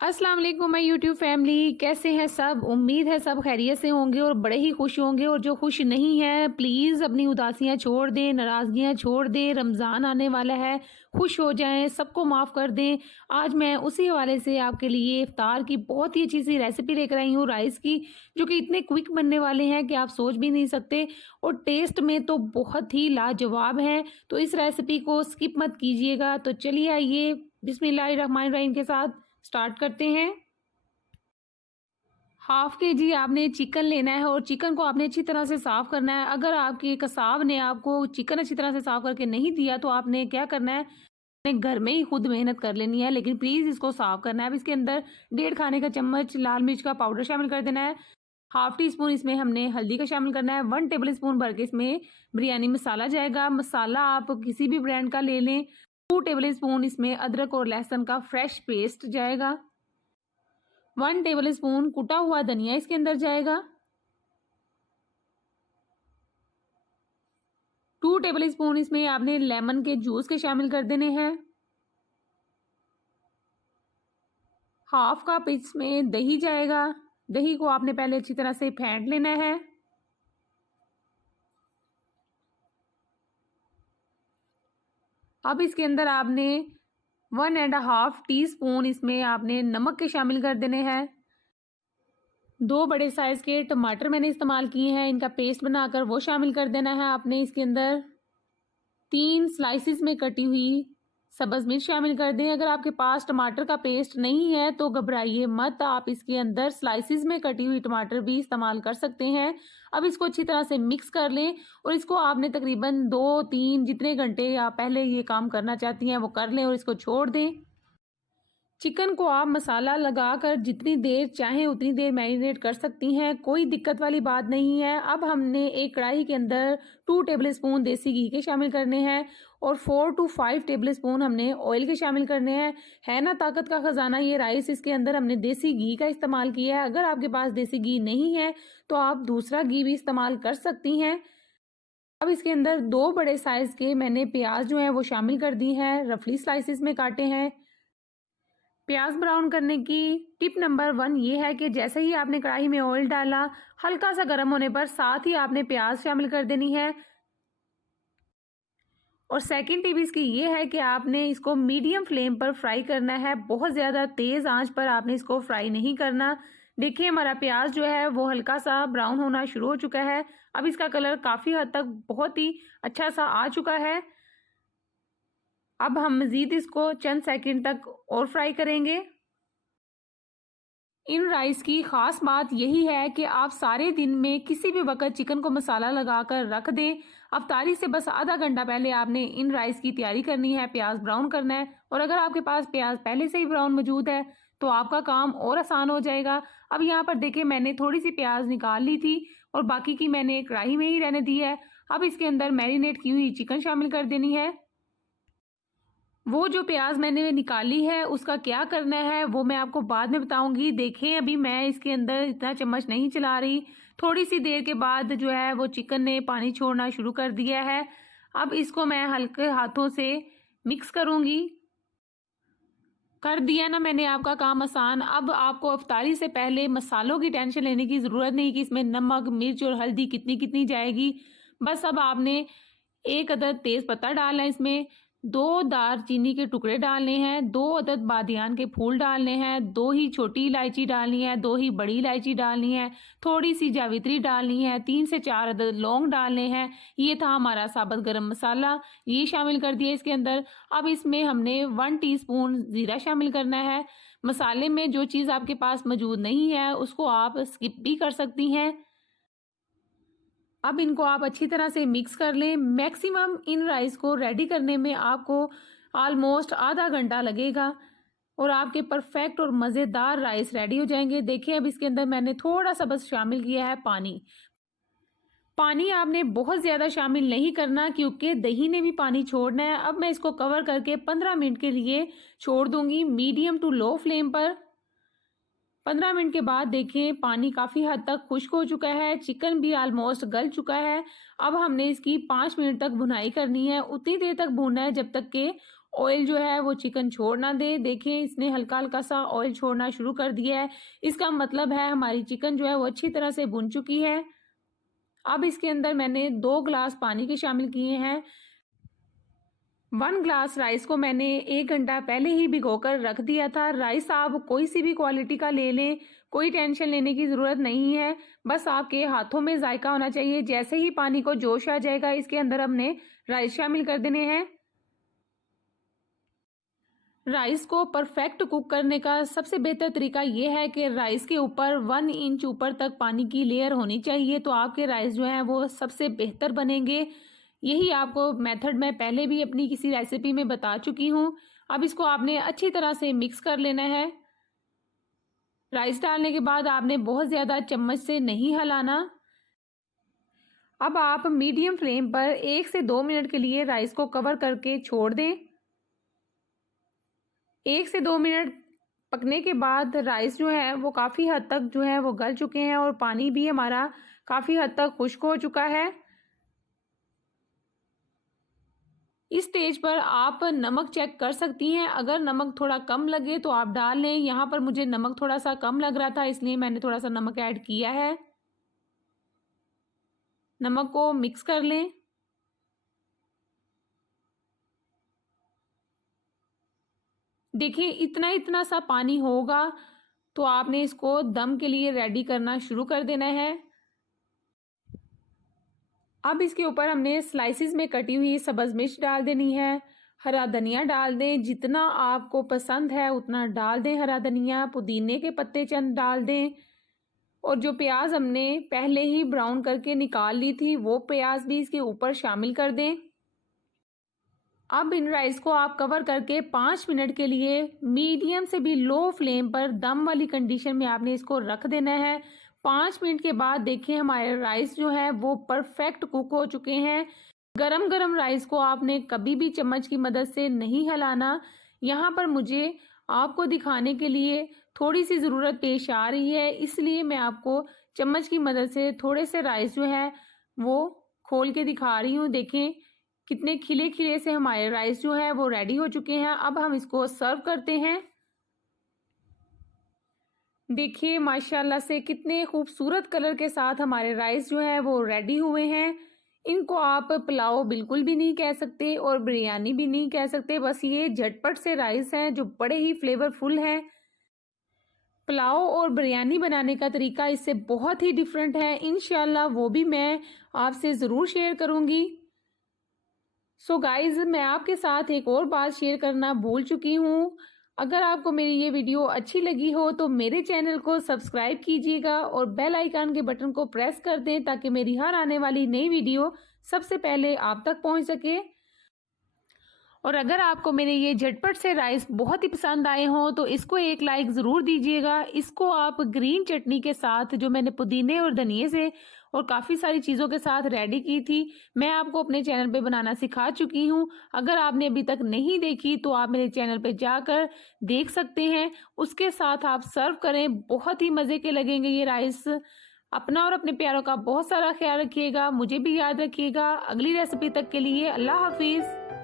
अस्सलाम वालेकुम my YouTube family, कैसे हैं सब। उम्मीद है सब खैरियत से होंगे और बड़े ही खुश होंगे। और जो खुश नहीं है प्लीज़ अपनी उदासियां छोड़ दें, नाराज़गियां छोड़ दें। रमज़ान आने वाला है, खुश हो जाएं, सबको माफ़ कर दें। आज मैं उसी हवाले से आपके लिए इफ्तार की बहुत ही अच्छी सी रेसिपी लेकर आई हूँ राइस की, जो कि इतने क्विक बनने वाले हैं कि आप सोच भी नहीं सकते। और टेस्ट में तो बहुत ही लाजवाब है। तो इस रेसिपी को स्किप मत कीजिएगा। तो चलिए आइए बिस्मिल्लाहिर्रहमानिर्रहीम के साथ स्टार्ट करते हैं। हाफ के जी आपने चिकन लेना है और चिकन को आपने अच्छी तरह से साफ करना है। अगर आपके कसाब ने आपको चिकन अच्छी तरह से साफ करके नहीं दिया तो आपने क्या करना है, अपने घर में ही खुद मेहनत कर लेनी है। लेकिन प्लीज इसको साफ करना है। अब इसके अंदर 1.5 खाने का चम्मच लाल मिर्च का पाउडर शामिल कर देना है। हाफ टी स्पून इसमें हमने हल्दी का शामिल करना है। 1 टेबल स्पून भर के इसमें बिरयानी मसाला जाएगा। मसाला आप किसी भी ब्रांड का ले लें। 2 टेबल स्पून इसमें अदरक और लहसुन का फ्रेश पेस्ट जाएगा। 1 टेबल स्पून कुटा हुआ धनिया इसके अंदर जाएगा। 2 टेबल स्पून इसमें आपने लेमन के जूस के शामिल कर देने हैं। हाफ कप इसमें दही जाएगा। दही को आपने पहले अच्छी तरह से फेंट लेना है। अब इसके अंदर आपने 1.5 टी स्पून इसमें आपने नमक के शामिल कर देने हैं। 2 बड़े साइज के टमाटर मैंने इस्तेमाल किए हैं, इनका पेस्ट बनाकर वो शामिल कर देना है आपने। इसके अंदर 3 स्लाइसिस में कटी हुई सब्ज़ मिर्च शामिल कर दें। अगर आपके पास टमाटर का पेस्ट नहीं है तो घबराइए मत, आप इसके अंदर स्लाइसिस में कटी हुई टमाटर भी इस्तेमाल कर सकते हैं। अब इसको अच्छी तरह से मिक्स कर लें और इसको आपने तकरीबन 2-3 जितने घंटे या पहले ये काम करना चाहती हैं वो कर लें और इसको छोड़ दें। चिकन को आप मसाला लगाकर जितनी देर चाहें उतनी देर मैरिनेट कर सकती हैं, कोई दिक्कत वाली बात नहीं है। अब हमने एक कढ़ाई के अंदर 2 टेबल स्पून देसी घी के शामिल करने हैं और 4 to 5 टेबल स्पून हमने ऑयल के शामिल करने हैं। है ना ताकत का खजाना ये राइस, इसके अंदर हमने देसी घी का इस्तेमाल किया है। अगर आपके पास देसी घी नहीं है तो आप दूसरा घी भी इस्तेमाल कर सकती हैं। अब इसके अंदर 2 बड़े साइज के मैंने प्याज जो है वो शामिल कर दी हैं, रफली स्लाइसिस में काटे हैं। प्याज ब्राउन करने की टिप नंबर 1 ये है कि जैसे ही आपने कढ़ाई में ऑयल डाला, हल्का सा गर्म होने पर साथ ही आपने प्याज शामिल कर देनी है। और सेकंड टिप इसकी ये है कि आपने इसको मीडियम फ्लेम पर फ्राई करना है, बहुत ज़्यादा तेज़ आंच पर आपने इसको फ्राई नहीं करना। देखिए हमारा प्याज जो है वो हल्का सा ब्राउन होना शुरू हो चुका है। अब इसका कलर काफ़ी हद तक बहुत ही अच्छा सा आ चुका है। अब हम मज़ीद इसको चंद सेकंड तक और फ्राई करेंगे। इन राइस की ख़ास बात यही है कि आप सारे दिन में किसी भी वक्त चिकन को मसाला लगाकर रख दें। अफ्तारी से बस आधा घंटा पहले आपने इन राइस की तैयारी करनी है, प्याज ब्राउन करना है। और अगर आपके पास प्याज पहले से ही ब्राउन मौजूद है तो आपका काम और आसान हो जाएगा। अब यहाँ पर देखिए मैंने थोड़ी सी प्याज निकाल ली थी और बाकी की मैंने कढ़ाई में ही रहने दी है। अब इसके अंदर मैरिनेट की हुई चिकन शामिल कर देनी है। वो जो प्याज मैंने निकाली है उसका क्या करना है वो मैं आपको बाद में बताऊंगी। देखें अभी मैं इसके अंदर इतना चम्मच नहीं चला रही, थोड़ी सी देर के बाद जो है वो चिकन ने पानी छोड़ना शुरू कर दिया है। अब इसको मैं हल्के हाथों से मिक्स करूंगी। कर दिया ना मैंने आपका काम आसान। अब आपको इफ्तारी से पहले मसालों की टेंशन लेने की ज़रूरत नहीं कि इसमें नमक मिर्च और हल्दी कितनी कितनी जाएगी। बस अब आपने 1 अदद तेज़ पत्ता डालना है इसमें, 2 दालचीनी के टुकड़े डालने हैं, 2 अदद बादियान के फूल डालने हैं, 2 ही छोटी इलायची डालनी है, 2 ही बड़ी इलायची डालनी है, थोड़ी सी जावित्री डालनी है, 3 से 4 अदद लौंग डालने हैं। ये था हमारा साबुत गरम मसाला, ये शामिल कर दिया इसके अंदर। अब इसमें हमने 1 टीस्पून ज़ीरा शामिल करना है। मसाले में जो चीज़ आपके पास मौजूद नहीं है उसको आप स्किप भी कर सकती हैं। अब इनको आप अच्छी तरह से मिक्स कर लें। मैक्सिमम इन राइस को रेडी करने में आपको ऑलमोस्ट आधा घंटा लगेगा और आपके परफेक्ट और मज़ेदार राइस रेडी हो जाएंगे। देखिए अब इसके अंदर मैंने थोड़ा सा बस शामिल किया है पानी। पानी आपने बहुत ज़्यादा शामिल नहीं करना क्योंकि दही ने भी पानी छोड़ना है। अब मैं इसको कवर करके 15 मिनट के लिए छोड़ दूंगी मीडियम टू लो फ्लेम पर। 15 मिनट के बाद देखें पानी काफ़ी हद तक खुश्क हो चुका है, चिकन भी ऑलमोस्ट गल चुका है। अब हमने इसकी 5 मिनट तक भुनाई करनी है, उतनी देर तक भूनना है जब तक कि ऑयल जो है वो चिकन छोड़ ना दे। देखिए इसने हल्का हल्का सा ऑयल छोड़ना शुरू कर दिया है। इसका मतलब है हमारी चिकन जो है वो अच्छी तरह से भुन चुकी है। अब इसके अंदर मैंने 2 ग्लास पानी के शामिल किए हैं। 1 ग्लास राइस को मैंने 1 घंटा पहले ही भिगोकर रख दिया था। राइस आप कोई सी भी क्वालिटी का ले लें, कोई टेंशन लेने की ज़रूरत नहीं है। बस आपके हाथों में जायका होना चाहिए। जैसे ही पानी को जोश आ जाएगा, इसके अंदर हमने राइस शामिल कर देने हैं। राइस को परफेक्ट कुक करने का सबसे बेहतर तरीका ये है कि राइस के ऊपर 1 इंच ऊपर तक पानी की लेयर होनी चाहिए, तो आपके राइस जो हैं वो सबसे बेहतर बनेंगे। यही आपको मेथड मैं पहले भी अपनी किसी रेसिपी में बता चुकी हूँ। अब इसको आपने अच्छी तरह से मिक्स कर लेना है। राइस डालने के बाद आपने बहुत ज़्यादा चम्मच से नहीं हिलाना। अब आप मीडियम फ्लेम पर 1 से 2 मिनट के लिए राइस को कवर करके छोड़ दें। 1 से 2 मिनट पकने के बाद राइस जो है वो काफ़ी हद तक जो है वो गल चुके हैं और पानी भी हमारा काफ़ी हद तक खुश्क हो चुका है। इस स्टेज पर आप नमक चेक कर सकती हैं। अगर नमक थोड़ा कम लगे तो आप डाल लें। यहाँ पर मुझे नमक थोड़ा सा कम लग रहा था, इसलिए मैंने थोड़ा सा नमक ऐड किया है। नमक को मिक्स कर लें। देखिए इतना इतना सा पानी होगा तो आपने इसको दम के लिए रेडी करना शुरू कर देना है। अब इसके ऊपर हमने स्लाइसिस में कटी हुई सब्ज़ मिर्च डाल देनी है। हरा धनिया डाल दें, जितना आपको पसंद है उतना डाल दें हरा धनिया। पुदीने के पत्ते चंद डाल दें और जो प्याज हमने पहले ही ब्राउन करके निकाल ली थी वो प्याज भी इसके ऊपर शामिल कर दें। अब इन राइस को आप कवर करके 5 मिनट के लिए मीडियम से भी लो फ्लेम पर दम वाली कंडीशन में आपने इसको रख देना है। 5 मिनट के बाद देखिए हमारे राइस जो है वो परफेक्ट कुक हो चुके हैं। गरम गरम राइस को आपने कभी भी चम्मच की मदद से नहीं हिलाना। यहाँ पर मुझे आपको दिखाने के लिए थोड़ी सी ज़रूरत पेश आ रही है, इसलिए मैं आपको चम्मच की मदद से थोड़े से राइस जो है वो खोल के दिखा रही हूँ। देखें कितने खिले खिले से हमारे राइस जो है वो रेडी हो चुके हैं। अब हम इसको सर्व करते हैं। देखिए माशाल्लाह से कितने खूबसूरत कलर के साथ हमारे राइस जो है वो रेडी हुए हैं। इनको आप पुलाव बिल्कुल भी नहीं कह सकते और बिरयानी भी नहीं कह सकते, बस ये झटपट से राइस हैं जो बड़े ही फ्लेवरफुल हैं। पुलाव और बिरयानी बनाने का तरीका इससे बहुत ही डिफरेंट है। इंशाल्लाह वो भी मैं आपसे ज़रूर शेयर करूँगी। सो गाइज़ मैं आपके साथ एक और बात शेयर करना भूल चुकी हूँ। अगर आपको मेरी ये वीडियो अच्छी लगी हो तो मेरे चैनल को सब्सक्राइब कीजिएगा और बेल आइकन के बटन को प्रेस कर दें ताकि मेरी हर आने वाली नई वीडियो सबसे पहले आप तक पहुँच सके। और अगर आपको मेरे ये झटपट से राइस बहुत ही पसंद आए हों तो इसको एक लाइक ज़रूर दीजिएगा। इसको आप ग्रीन चटनी के साथ जो मैंने पुदीने और धनिए से और काफ़ी सारी चीज़ों के साथ रेडी की थी, मैं आपको अपने चैनल पे बनाना सिखा चुकी हूँ। अगर आपने अभी तक नहीं देखी तो आप मेरे चैनल पे जाकर देख सकते हैं। उसके साथ आप सर्व करें, बहुत ही मज़े के लगेंगे ये राइस। अपना और अपने प्यारों का बहुत सारा ख्याल रखिएगा, मुझे भी याद रखिएगा। अगली रेसिपी तक के लिए अल्लाह हाफिज़।